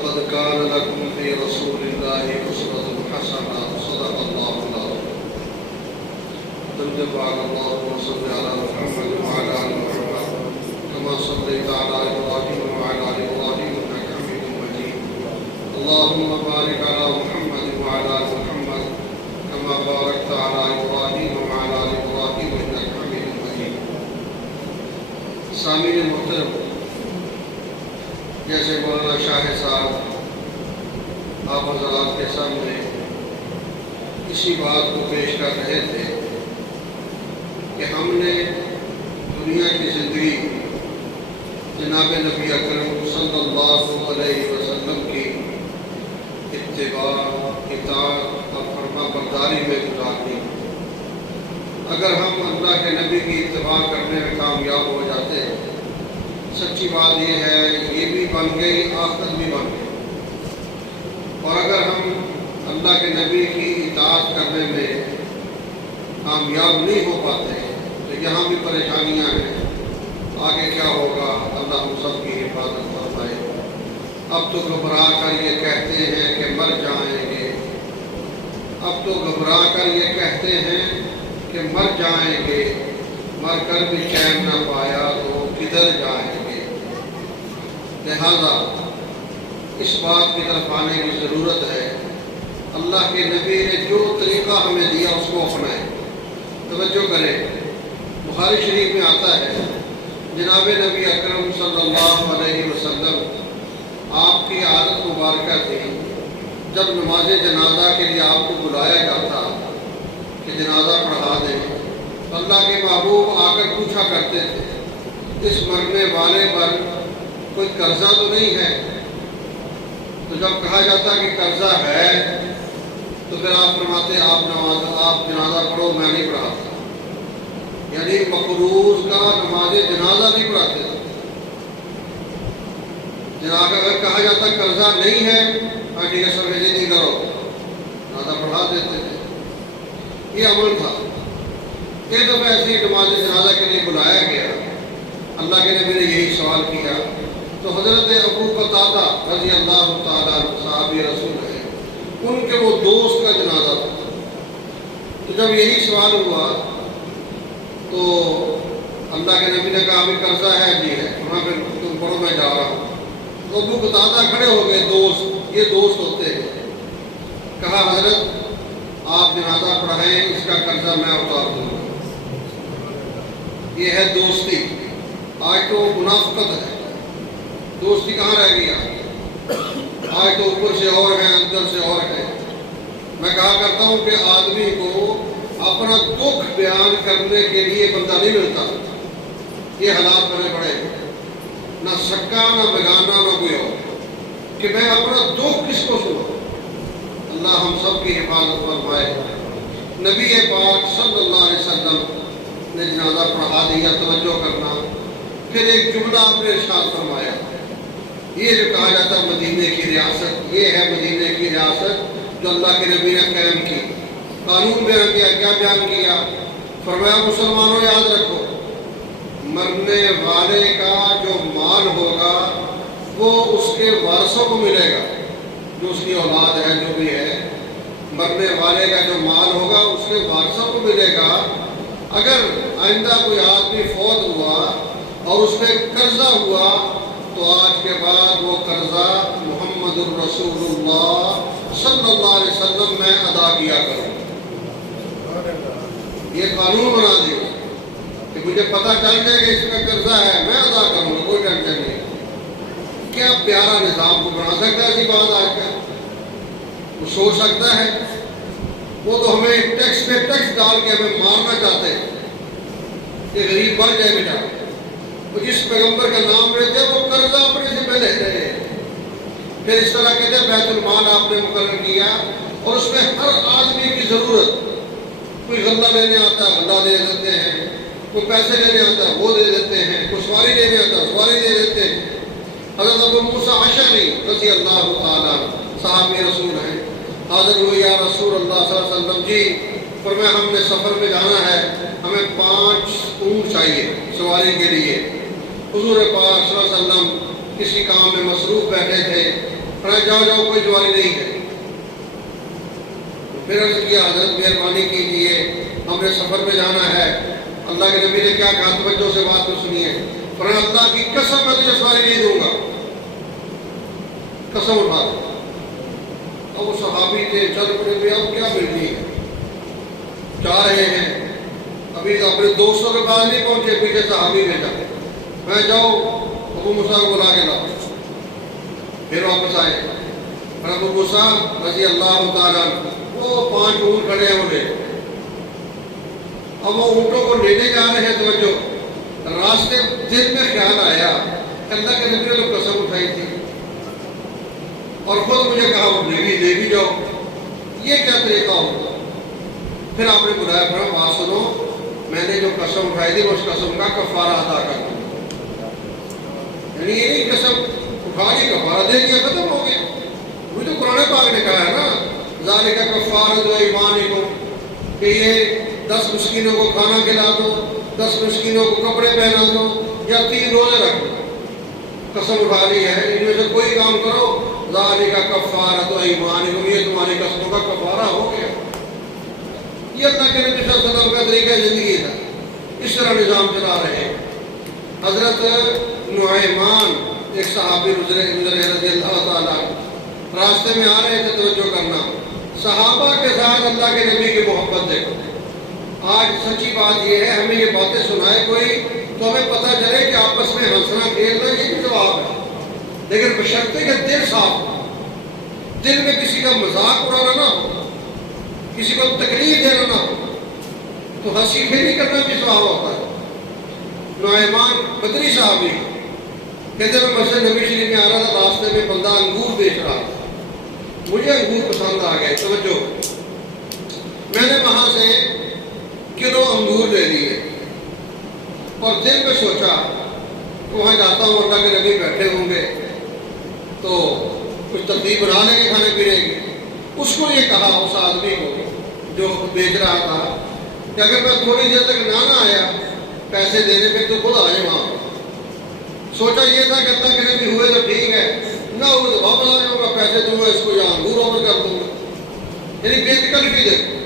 لقد كان لكم في رسول الله أسوة حسنة صدق الله العظيم. صلى الله وسلم على محمد وعلى آل محمد كما صليت على إبراهيم وعلى آل إبراهيم إنك حميد مجيد. اللهم بارك على محمد وعلى آل محمد كما باركت على إبراهيم وعلى آل إبراهيم إنك حميد مجيد. سامعین محترم، جیسے مولانا شاہ صاحب آپ حضرات کے سامنے اسی بات کو پیش کر رہے تھے کہ ہم نے دنیا کی زندگی جناب نبی اکرم صلی اللہ علیہ وسلم کی اتباع، اطاعت اور فرما برداری میں گزارنی. اگر ہم اللہ کے نبی کی اتباع کرنے میں کامیاب ہو جاتے، سچی بات یہ ہے یہ بھی بن گئی، آخرت بھی بن گئی. اور اگر ہم اللہ کے نبی کی اطاعت کرنے میں کامیاب نہیں ہو پاتے تو یہاں بھی پریشانیاں ہیں. آگے کیا ہوگا؟ اللہ ہم سب کی حفاظت فرمائے. اب تو گھبرا کر یہ کہتے ہیں کہ مر جائیں گے، اب تو گھبرا کر یہ کہتے ہیں کہ مر جائیں گے، مر کر بھی چین نہ پایا تو کدھر جائیں گے. لہذا اس بات کی طرف آنے کی ضرورت ہے. اللہ کے نبی نے جو طریقہ ہمیں دیا اس کو اپنائیں. توجہ کریں، بخاری شریف میں آتا ہے جناب نبی اکرم صلی اللہ علیہ وسلم آپ کی عادت مبارکہ تھی جب نماز جنازہ کے لیے آپ کو بلایا جاتا کہ جنازہ پڑھا دیں، اللہ کے محبوب آ کر پوچھا کرتے تھے اس مرنے والے پر کوئی قرضہ تو نہیں ہے؟ تو جب کہا جاتا کہ قرضہ ہے تو پھر آپ فرماتے آپ جنازہ پڑھو، میں نہیں پڑھاتا. یعنی مقروض کا نماز جنازہ نہیں پڑھاتے تھے. جناب اگر کہا جاتا قرضہ نہیں ہے، ٹھیک ہے سر نہیں کرو، جنازہ پڑھا دیتے تھے. یہ عمل تھا. ایک دفعہ ایسی نماز جنازہ کے لیے بلایا گیا، اللہ کے نبی نے یہی سوال کیا تو حضرت ابو قتادہ رضی اللہ تعالیٰ صحابی رسول ہے، ان کے وہ دوست کا جنازہ تھا. تو جب یہی سوال ہوا تو اللہ کے نبی نے کہا ابھی قرضہ ہے؟ جی ہے. وہاں پھر تم پڑھو میں جا رہا ہوں. تو ابو قتادہ کھڑے ہو گئے، دوست، یہ دوست ہوتے ہیں. کہا حضرت آپ جنازہ پڑھائیں، اس کا قرضہ میں اتار دوں گا. یہ ہے دوستی. آج تو منافقت ہے. دوستی کہاں رہ گیا؟ آج تو اوپر سے اور ہے، اندر سے اور ہے. میں کہا کرتا ہوں کہ آدمی کو اپنا دکھ بیان کرنے کے لیے بندہ نہیں ملتا. یہ حالات بنے پڑے، نہ سکا نہ بیگانہ نہ کوئی اور، کہ میں اپنا دکھ کس کو سناؤں. اللہ ہم سب کی حفاظت فرمائے. نبی پاک صلی اللہ علیہ وسلم نے جنازہ پڑھا دیا. توجہ کرنا، پھر ایک جملہ آپ نے ارشاد فرمایا. یہ جو کہا جاتا ہے مدینے کی ریاست، یہ ہے مدینے کی ریاست جو اللہ کے نبی نے قائم کی. قانون بیان کیا. کیا بیان کیا؟ فرمایا مسلمانوں یاد رکھو، مرنے والے کا جو مال ہوگا وہ اس کے وارثوں کو ملے گا، جو اس کی اولاد ہے، جو بھی ہے. مرنے والے کا جو مال ہوگا اس کے وارثوں کو ملے گا. اگر آئندہ کوئی آدمی فوت ہوا اور اس پہ قرضہ ہوا تو آج کے بعد وہ قرضہ محمد الرسول اللہ صلی اللہ علیہ وسلم میں ادا کیا کروں. یہ قانون بنا دیا کہ مجھے پتہ چل جائے کہ اس کا قرضہ ہے، میں ادا کروں گا، کوئی ٹینشن نہیں. کیا پیارا نظام کو بنا سکتا ہے ایسی بات آج کا؟ وہ سوچ سکتا ہے؟ وہ تو ہمیں ٹیکس پہ ٹیکس ڈال کے ہمیں مارنا چاہتے ہیں کہ غریب مر جائے بیٹا. وہ جس پیغمبر کا نام لیتے ہیں وہ قرضہ اپنے ذمہ لیتے ہیں. پھر اس طرح کہتے ہیں بیت المال آپ نے مقرر کیا اور اس میں ہر آدمی کی ضرورت. کوئی غلہ لینے آتا ہے غلہ دے دیتے ہیں، کوئی پیسے لینے آتا ہے وہ دے دیتے ہیں، کوئی سواری لینے آتا ہے سواری دے دیتے ہیں. حضرت ابو موسیٰ اشعری رضی اللہ تعالیٰ صحابی رسول ہیں، حاضر ہوئے یا رسول اللہ صلی اللہ علیہ وسلم جی فرمایا ہم نے سفر میں جانا ہے، ہمیں 5 اونٹ چاہیے سواری کے لیے. حضور پاک صلی اللہ علیہ وسلم کسی کام میں مصروف بیٹھے تھے. فرمایا جاؤ جاؤ کوئی جواری نہیں ہے۔ پھر عرض کیا حضرت مہربانی کیجیے ہم نے سفر پہ جانا ہے۔ اللہ کے نبی نے کیا کہا، توجہ سے بات کو سنیے، فرمایا اللہ کی قسم میں تجھے سواری نہیں دوں گا، قسم اٹھا دے۔ اب وہ صحابی تھے، چل پڑے بھی اب کیا ملتی ہے، جا رہے ہیں، ابھی اپنے دوستوں کے پاس نہیں پہنچے، پیچھے صحابی بھیجا، میں جاؤ ابو موسیٰ کو بلا کے لاؤ۔ پھر واپس آئے، اور ابو موسیٰ رضی اللہ تعالیٰ وہ 5 اونٹ کھڑے ہیں انہیں، اب وہ اونٹوں کو لینے جا رہے ہیں، توجہ، راستے دل میں خیال آیا اللہ کے نبی نے تو قسم اٹھائی تھی اور خود مجھے کہا وہ لے بھی جاؤ، یہ کیا طریقہ ہوگا؟ پھر آپ نے بلایا، پڑھا بات سنو، میں نے جو قسم اٹھائی تھی اس قسم کا کفارہ ادا کر دوں، یعنی یہ نہیں قسم اٹھا لی کفارہ دے دیا ختم ہو گیا۔ وہ تو قرآن پاک نے کہا ہے نا، ذالک کفارۃ ایمانکم، کہ یہ 10 مسکینوں کو کھانا کھلا دو، 10 مسکینوں کو کپڑے پہنا دو، یا 3 روزے رکھ دو۔ قسم اٹھا لی ہے، ان میں سے کوئی کام کرو، ذالک کفارۃ ایمانکم، یہ تمہاری قسموں کا کفارہ ہو گیا۔ یہ اللہ کے نبی صلی اللہ علیہ وسلم کا طریقہ زندگی تھا، اس طرح نظام چلا رہے ہیں۔ حضرت نعیمان ایک صحابی گزرے رضی اللہ تعالیٰ، راستے میں آ رہے تھے، توجہ کرنا، صحابہ کے ساتھ اللہ کے نبی کی محبت دیکھو۔ آج سچی بات یہ ہے، ہمیں یہ باتیں سنائے کوئی تو ہمیں پتہ چلے کہ آپس میں ہنسنا کھیلنا یہ بھی ثواب ہے، لیکن بشرطے کہ دل صاف ہو، دل میں کسی کا مذاق اڑانا نہ ہو، کسی کو تکلیف دینا نہ ہو، تو ہنسی کھیلی کرنا بھی ثواب ہوتا ہے۔ نعیمان بدری صحابی کہتے ہیں، میں مسجد نبی شریف میں آ رہا تھا، راستے میں بندہ انگور بیچ رہا تھا، مجھے انگور پسند آ گئے، توجہ، میں نے وہاں سے کلو انگور لے لیے اور دل میں سوچا وہاں جاتا ہوں، اللہ کے نبی بیٹھے ہوں گے تو کچھ ترتیب بنا لیں گے کھانے پینے کی۔ اس کو یہ کہا، اس آدمی کو جو بیچ رہا تھا، کہ اگر میں تھوڑی دیر تک نہ آیا پیسے دینے پہ تو خود آ جائے وہاں۔ سوچا یہ تھا کہ اللہ کے نبی ہوئے تو ٹھیک ہے، نہ ہوئے تو واپس آ جاؤں گا، پیسے دوں گا اس کو، یا انگور واپس کر دوں گا، یعنی بے تکلفی دیکھو۔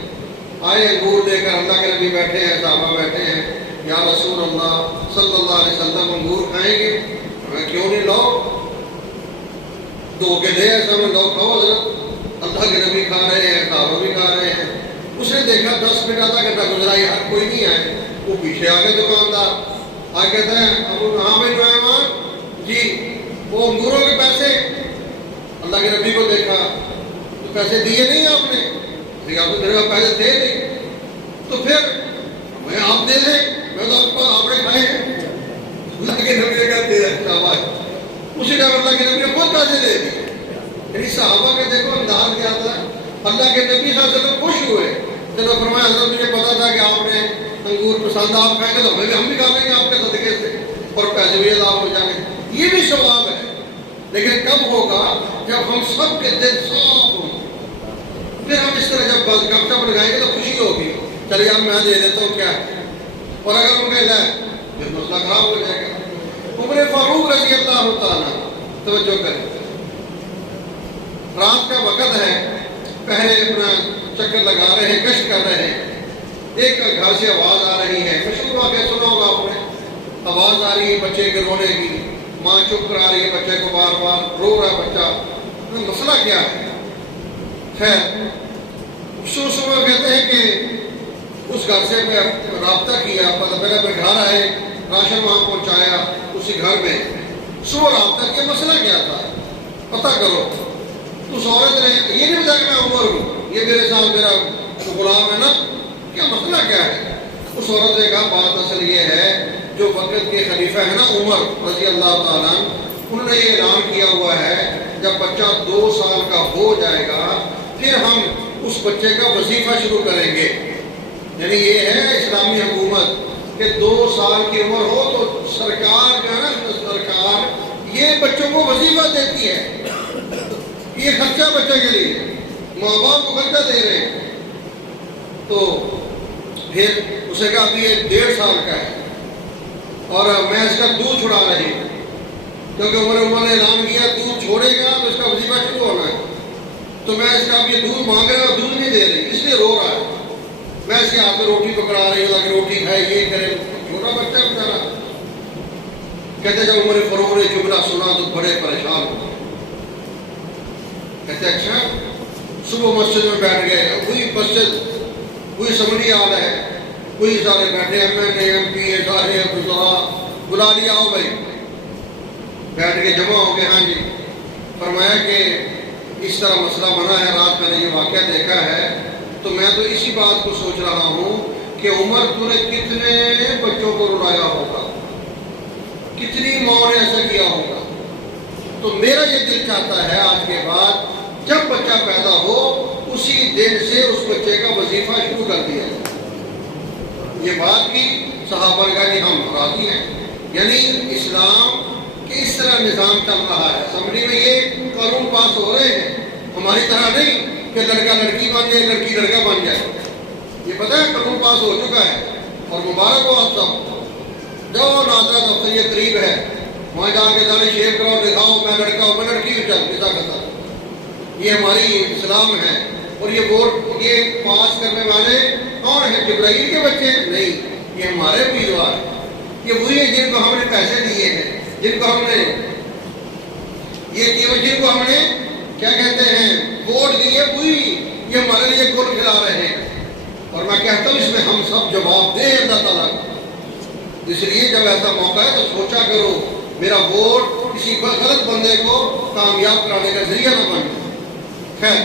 آئے انگور لے کر، اللہ کے نبی بیٹھے ہیں، صحابہ بیٹھے ہیں، یا رسول اللہ صلی اللہ علیہ وسلم انگور کھائیں گے؟ ہمیں کیوں نہیں، لاؤ، دو کے لے ایسا میں لوگ کھاؤ حضرت، اللہ کے نبی کھا رہے ہیں، صحابہ بھی کھا رہے ہیں۔ اس نے دیکھا 10 منٹ آدھا گھنٹہ گزرا، یار کوئی نہیں آئے، وہ پیچھے آ گئے دکاندار، آ کہتے ہیں ابو ہاں بھائی نعیمان جی وہ انگوروں کے پیسے، اللہ کے نبی کو دیکھا تو پیسے دیے نہیں آپ نے؟ آپ تو میرے پیسے دے نہیں، تو پھر میں آپ دے دیں، میں تو آپ نے کھائے ہیں۔ اللہ کے نبی نے کہا دے شاباش، اسی ٹائم اللہ کے نبی نے خود پیسے دے دیے۔ یعنی صحابہ کے دیکھو انداز کیا تھا، اللہ کے نبی صلی اللہ علیہ وسلم خوش ہوئے جب فرمایا حضرت مجھے پتا تھا کہ آپ نے انگور پسند، آپ کھائیں گے تو ہم بھی کھا لیں گے آپ کے صدقے سے، اور پیسے بھی ادا ہو جائیں گے، یہ بھی ثواب ہے۔ لیکن کب ہوگا؟ جب ہم سب کے دل صاف ہوں، پھر ہم اس طرح جب گپ شپ لگائیں گے تو خوشی ہوگی، چلے یار میں دے دیتا ہوں کیا ہے، اور اگر ہم کہہ جائے پھر مسئلہ خراب ہو جائے گا۔ عمر فاروق رضی اللہ تعالیٰ، توجہ کریں، رات کا وقت ہے، پہلے اپنا چکر لگا رہے ہیں، گشت کر رہے ہیں، ایک گھر سے آواز آ رہی ہے، مشہور واقعہ سنا ہوگا آپ نے، آواز آ رہی ہے بچے کے رونے کی، ماں چپ کرا رہی ہے بچے کو، بار بار رو رہا بچہ، مسئلہ کیا ہے؟ خیر صبح کہتے ہیں کہ اس گھر سے میں رابطہ کیا، پہلے میں گھر آئے، راشن وہاں پہنچایا اسی گھر میں، صبح رابطہ کیا، مسئلہ کیا تھا پتہ کرو۔ اس عورت نے یہ نہیں بتایا کہ میں عمر ہوں، یہ میرے ساتھ میرا غلام ہے نا، کیا مسئلہ کیا ہے؟ اس عورت نے کہا بات اصل یہ ہے، جو وقت کے خلیفہ ہے نا عمر رضی اللہ تعالیٰ، انہوں نے یہ اعلان کیا ہوا ہے جب بچہ 2 سال کا ہو جائے گا پھر ہم اس بچے کا وظیفہ شروع کریں گے۔ یعنی یہ ہے اسلامی حکومت کہ 2 سال کی عمر ہو تو سرکار جو ہے نا، سرکار یہ بچوں کو وظیفہ دیتی ہے، یہ خرچہ بچے کے لیے، ماں باپ کو خرچہ دے رہے ہیں۔ تو پھر اسے کہا ابھی یہ 1.5 سال کا ہے اور میں اس کا دودھ چھڑا رہی ہوں، کیونکہ عمر نے اعلان کیا دودھ چھوڑے گا تو اس کا وظیفہ شروع ہونا ہے، تو میں اس کا اب یہ دودھ مانگ رہا ہوں، دودھ نہیں دے رہی، اس لیے رو رہا ہے، میں اس کے ہاتھ میں روٹی پکڑا رہی ہوں تاکہ روٹی کھائے، یہ کرے، چھوٹا بچہ ہے بیچارا۔ کہتے جب عمر فاروق نے جملہ سنا تو بڑے پریشان ہو، کہتے اچھا، صبح مسجد میں بیٹھ گئے، وہی مسجد وہی اسمبلی ہال ہے، وہی سارے بیٹھے، M N A M P A سارے بلا لیا، آؤ بھائی، بیٹھ کے جمع ہو گئے، ہاں جی، فرمایا کہ اس طرح مسئلہ بنا ہے، رات میں نے یہ واقعہ دیکھا ہے، تو میں تو اسی بات کو سوچ رہا ہوں کہ عمر تو نے کتنے بچوں کو رلایا ہوگا، کتنی ماں نے ایسا کیا ہوگا، تو میرا یہ دل چاہتا ہے آج کے بعد جب بچہ پیدا ہو اسی دن سے اس بچے کا وظیفہ شروع کر دیا جائے۔ یہ بات کی صحابہ کا کہ ہم راضی ہیں، یعنی اسلام کہ اس طرح نظام چل رہا ہے، اسمبلی میں یہ قانون پاس ہو رہے ہیں، ہماری طرح نہیں کہ لڑکا لڑکی بن جائے، لڑکی لڑکا بن جائے، یہ پتہ ہے قانون پاس ہو چکا ہے، اور مبارک ہو آپ سب، جو ناظرہ دفتر یہ قریب ہے، وہاں جا کے داڑھی شیو کرو، دکھاؤ میں لڑکا ہوں، میں لڑکی ہوں، چل کسا کسا، یہ ہماری اسلام ہے۔ اور یہ ووٹ یہ پاس کرنے والے کون ہیں؟ جبرائیل کے بچے نہیں، یہ ہمارے امیدوار ہیں، یہ وہی ہیں جن کو ہم نے پیسے دیے ہیں، جن کو ہم نے جن کو ہم نے کیا کہتے ہیں ووٹ دیے، وہی یہ ہمارے لیے گل کھلا رہے ہیں۔ اور میں کہتا ہوں اس میں ہم سب جواب دیں اللہ تعالیٰ کو، اس لیے جب ایسا موقع ہے تو سوچا کرو میرا ووٹ کسی غلط بندے کو کامیاب کرانے کا ذریعہ نہ بن جائے۔ خیر،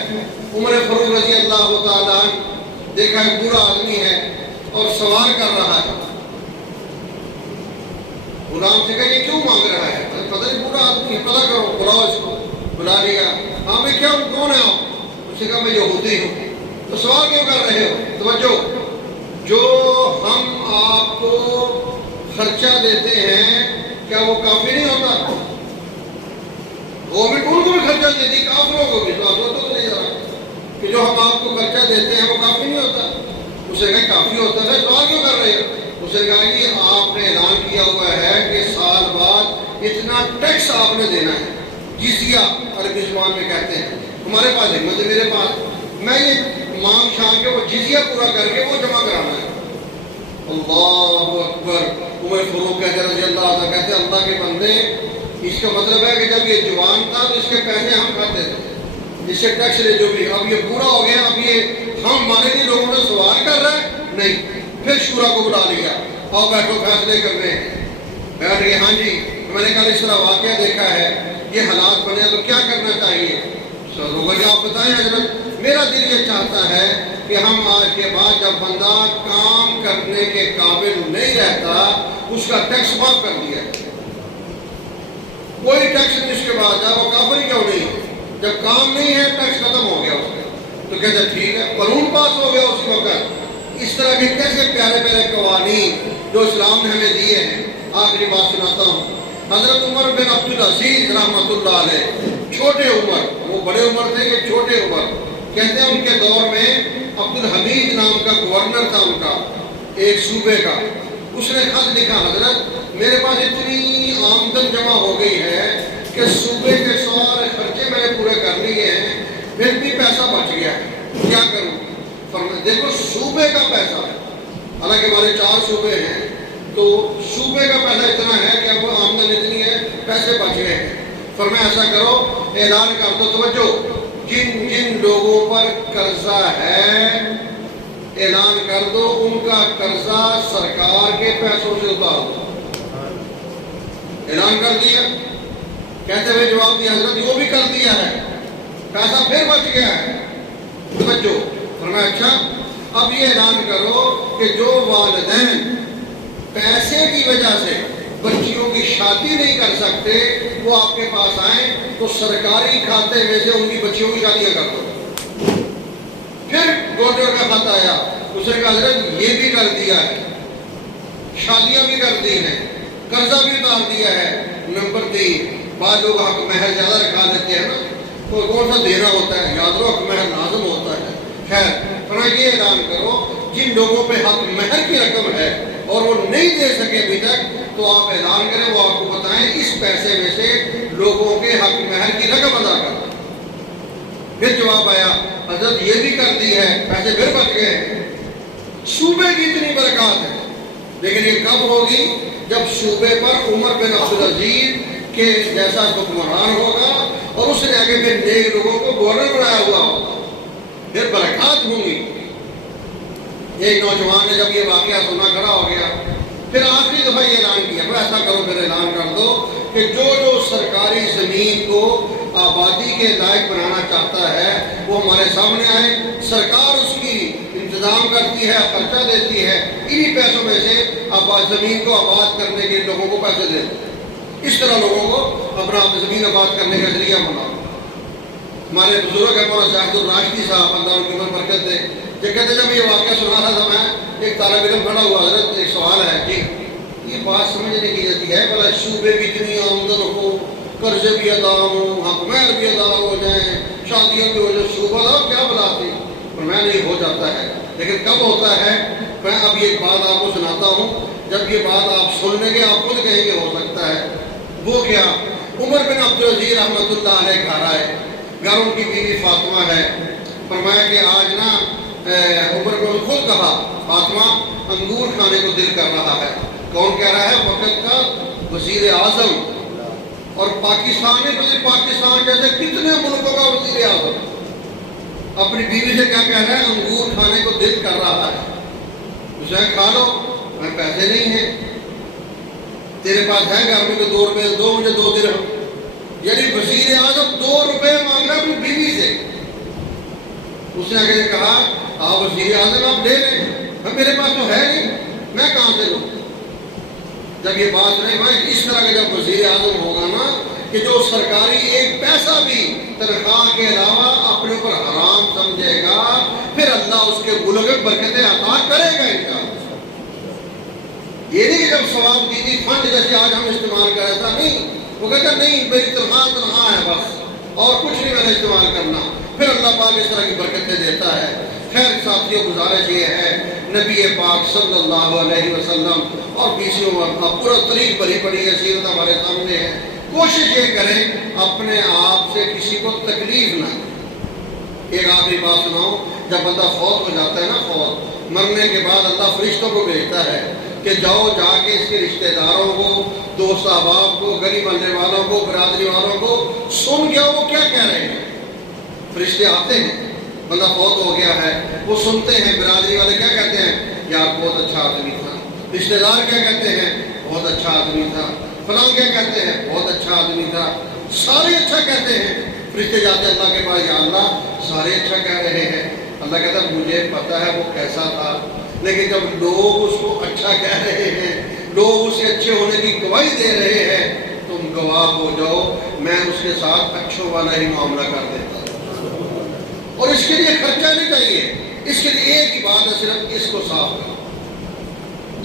عمر فاروق رضی اللہ تعالیٰ دیکھا ایک بوڑھا آدمی ہے اور سوال کر رہا ہے، غلام سے کہا یہ کیوں مانگ رہا ہے؟ پتہ نہیں، بوڑھا آدمی ہے، پتہ کرو، بلاؤ اس کو، بلا لیا، ہاں میں کیا ہوں، کون ہے آپ؟ اس نے کہا میں یہودی ہوں۔ تو سوال کیوں کر رہے ہو؟ توجہ، جو ہم آپ کو خرچہ دیتے ہیں کیا وہ کافی نہیں ہوتا؟ گورنمنٹ ان کو بھی خرچہ دیتی، کافروں کو بھی، تو آپ تو نہیں جا رہا کہ جو ہم آپ کو خرچہ دیتے ہیں وہ کافی نہیں ہوتا؟ اسے کہا کافی ہوتا ہے، سوال کیوں کر رہے ہو؟ اسے کہا جی آپ نے اعلان کیا ہوا ہے کہ سال بعد اتنا ٹیکس آپ نے دینا ہے، جزیہ عربی زبان میں کہتے ہیں، ہمارے پاس ہمت ہے، میرے پاس، میں یہ مانگ شانگ کے وہ جزیہ پورا کر کے وہ جمع کرانا ہے۔ اللہ اکبر، عمر فاروق کہتے رضی اللہ عنہ، کہتے اللہ کے بندے، اس کا مطلب ہے کہ جب یہ جوان تھا تو اس کے پیسے ہم کھاتے تھے، اس سے ٹیکس لے جو بھی، اب یہ پورا ہو گیا، اب یہ ہم ہمارے لیے لوگوں نے سوال کر رہا ہے نہیں۔ پھر شورا کو بلا لیا، اور بیٹھو فیصلے کر رہے ہیں، بیٹھ گئے، ہاں جی میں نے کل اس طرح واقعہ دیکھا ہے، یہ حالات بنے تو کیا کرنا چاہیے؟ آپ بتائیں حضرت، میرا دل یہ چاہتا ہے کہ ہم آج کے بعد جب بندہ کام کرنے کے قابل نہیں رہتا اس کا ٹیکس معاف کر دیا، کوئی ٹیکس نہیں اس کے بعد، جب وہ کافر کیوں نہیں، جب کام نہیں ہے ٹیکس ختم ہو گیا اس کا، تو کہتے ٹھیک ہے، قانون پاس ہو گیا اسی وقت۔ اس طرح کے کیسے پیارے پیارے قوانین جو اسلام نے ہمیں دیے ہیں۔ آخری بات سناتا ہوں، حضرت عمر بن عبدالعزیز رحمۃ اللہ علیہ، چھوٹے عمر، وہ بڑے عمر تھے یہ چھوٹے عمر، کہتے ہیں ان کے دور میں عبدالحمید نام کا گورنر تھا ان کا، ایک صوبے کا، اس نے خط لکھا، حضرت میرے پاس اتنی آمدن جمع ہو گئی ہے کہ صوبے کے سارے خرچے میں نے پورے کر لیے ہیں، پھر بھی پیسہ بچ گیا ہے، کیا کروں؟ فرمایا دیکھو صوبے کا پیسہ ہے، حالانکہ ہمارے 4 صوبے ہیں، تو صوبے کا پیسہ اتنا ہے کہ اب آمدن اتنی ہے، پیسے بچ گئے ہیں۔ فرمایا ایسا کرو، اعلان کر دو، توجہ، جن جن لوگوں پر قرضہ ہے اعلان کر دو ان کا قرضہ سرکار کے پیسوں سے اتار دو۔ اعلان کر دیا، کہتے ہوئے جواب دیا، حضرت وہ بھی کر دیا ہے، پیسہ پھر بچ گیا ہے، توجہ۔ فرمایا اچھا، اب یہ اعلان کرو کہ جو والدین پیسے کی وجہ سے بچیوں کی شادی نہیں کر سکتے وہ آپ کے پاس آئیں تو سرکاری کھاتے میں سے ان کی بچیوں کی شادیاں کر دو۔ پھر گورنر کا خط آیا، اس نے کہا حضرت یہ بھی کر دیا ہے، شادیاں بھی کر دی ہیں، قرضہ بھی اتار دیا ہے۔ نمبر 3، بعض لوگ حق مہر زیادہ رکھا دیتے ہیں نا، تو کون سا دینا ہوتا ہے، یاد رہو حق مہر لازم ہوتا ہے۔ خیر، فرمایا یہ اعلان کرو جن لوگوں پہ حق مہر کی رقم ہے اور وہ نہیں دے سکے ابھی تک، تو آپ اعلان کریں، وہ آپ کو بتائیں اس اس پیسے میں سے لوگوں کے حق مہر کی رقم ادا کر دیں۔ پھر جواب آیا حضرت یہ بھی کر دی ہے، پیسے پھر بچ گئے۔ صوبے کی اتنی برکات ہے، لیکن یہ کب ہوگی؟ جب صوبے پر عمر بن عبدالعزیز کے جیسا حکمران ہوگا اور اس نے آگے پھر نیک لوگوں کو گورنر بنایا ہوا ہوگا، پھر برکات ہوں گی۔ ایک نوجوان نے جب یہ واقعہ سنا کھڑا ہو گیا، پھر آخری دفعہ یہ اعلان کیا، پھر ایسا کرو، پھر اعلان کر دو کہ جو سرکاری زمین کو آبادی کے لائق بنانا چاہتا ہے وہ ہمارے سامنے آئے، سرکار اس کی انتظام کرتی ہے، خرچہ دیتی ہے، انہی پیسوں میں سے زمین کو آباد کرنے کے لوگوں کو پیسے دے دو، اس طرح لوگوں کو اپنا زمین آباد کرنے کا ذریعہ بناؤ۔ ہمارے بزرگ ہے مولانا شاہد الراشدی صاحب اللہ ان کی عمر برکت دے، یہ کہتے جب یہ واقعہ سنا رہا تھا میں، ایک طالب علم کھڑا ہوا، حضرت ایک سوال ہے جی یہ بات سمجھنے کی جاتی ہے بھلا صوبے بھی اتنی آمدن ہو، قرضے بھی ادا ہوں، حق مہر بھی ادا ہو جائیں، شادیوں بھی ہو جائیں، صوبہ تھا کیا بلاتے؟ اور میں نہیں ہو جاتا ہے، لیکن کب ہوتا ہے؟ میں اب یہ بات آپ کو سناتا ہوں، جب یہ بات آپ سن لیں گے آپ خود کہیں گے ہو سکتا ہے۔ وہ کیا؟ عمر بن عبدالعزیز رحمۃ اللہ علیہ گھر آئے، گھر ان کی بیوی فاطمہ ہے، فرمایا کہ آج نا عمر کو خود کہا فاطمہ انگور کھانے کو دل کر رہا ہے۔ کون کہہ رہا ہے؟ وقت کا وزیر اعظم، اور پاکستان میں پاکستان جیسے کتنے ملکوں کا وزیر اعظم اپنی بیوی سے کیا کہہ رہا ہے؟ انگور کھانے کو دل کر رہا ہے۔ اسے کھا لو، میں پیسے نہیں ہیں، تیرے پاس ہے گھر میں کہ 2 روپے دو، مجھے 2 درہم۔ یعنی وزیر اعظم 2 روپے مانگ رہا ہے اپنی بیوی سے۔ اس نے آگے کہا آپ وزیر اعظم آپ لے لیں، میرے پاس تو ہے نہیں، میں کہاں سے لوں؟ جب یہ بات نہیں میں اس طرح کا جب وزیر اعظم ہوگا نا کہ جو سرکاری ایک پیسہ بھی تنخواہ کے علاوہ اپنے اوپر حرام سمجھے گا، پھر اللہ اس کے ملک میں برکتیں عطا کرے گا انشاءاللہ۔ یہ نہیں کہ جب ثواب دیدی فنڈ جیسے آج ہم استعمال کر رہا تھا، نہیں، وہ کہتا نہیں میری تنخواہ ہے بس اور کچھ نہیں میں نے استعمال کرنا، پھر اللہ پاک اس طرح کی برکتیں دیتا ہے۔ خیر ساتھیوں گزارش یہ ہے نبی پاک صلی اللہ علیہ وسلم اور 20 عمر کا پورا طریق بھری پڑی ہے، سیرت ہمارے سامنے ہے۔ کوشش یہ کریں اپنے آپ سے کسی کو تکلیف نہ کریں۔ ایک آخری بات سناؤں، جب بندہ فوت ہو جاتا ہے نا، فوت مرنے کے بعد اللہ فرشتوں کو بھیجتا ہے کہ جاؤ جا کے اس کے رشتہ داروں کو، دوست احباب کو، گلی محلے والوں کو، برادری والوں کو سن گیا وہ کیا کہہ رہے ہیں۔ فرشتے آتے ہیں، بندہ فوت ہو گیا ہے، وہ سنتے ہیں، برادری والے کیا کہتے ہیں؟ یار بہت اچھا آدمی تھا، رشتہ دار کیا کہتے ہیں؟ بہت اچھا آدمی تھا، فلاں کیا کہتے ہیں؟ بہت اچھا آدمی تھا، سارے اچھا کہتے ہیں۔ فرشتے جاتے ہیں اللہ کے پاس، یا اللہ سارے اچھا کہہ رہے ہیں۔ اللہ کہتا ہے مجھے پتا ہے وہ کیسا تھا، لیکن جب لوگ اس کو اچھا کہہ رہے ہیں، لوگ اسے اچھے ہونے کی گواہی دے رہے ہیں، تم گواہ ہو جاؤ، میں اس کے ساتھ اچھوں والا ہی معاملہ کر دیتا ہوں۔ اور اس کے لیے خرچہ نہیں چاہیے، اس کے لیے ایک ہی بات ہے، صرف اس کو صاف کرو،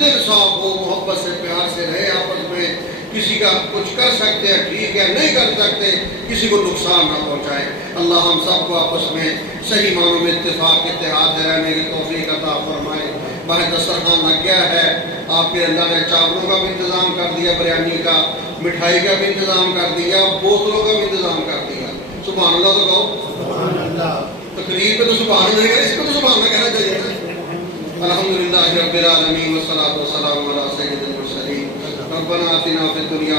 دل صاف ہو، محبت سے پیار سے رہے آپس میں، کسی کا کچھ کر سکتے ہیں ٹھیک ہے، نہیں کر سکتے کسی کو نقصان نہ پہنچائے۔ اللہ ہم سب کو آپس میں صحیح معنوں میں اتفاق اتحاد میں رہنے کی توفیق عطا فرمائے۔ باہر دسترخوان لگ گیا ہے، آپ کے اللہ نے چاولوں کا بھی انتظام کر دیا، بریانی کا، مٹھائی کا بھی انتظام کر دیا، بوتلوں کا بھی انتظام کر دیا۔ سبحان اللہ تو کہو، سبحان اللہ۔ تقریر پہ تو سبحان اللہ کہا، اس کو تو سبحان اللہ کہنا چاہیے نا۔ الحمدللہ رب العالمین والصلاۃ والسلام علی سید المرسلین۔ ربنا آتنا فی الدنیا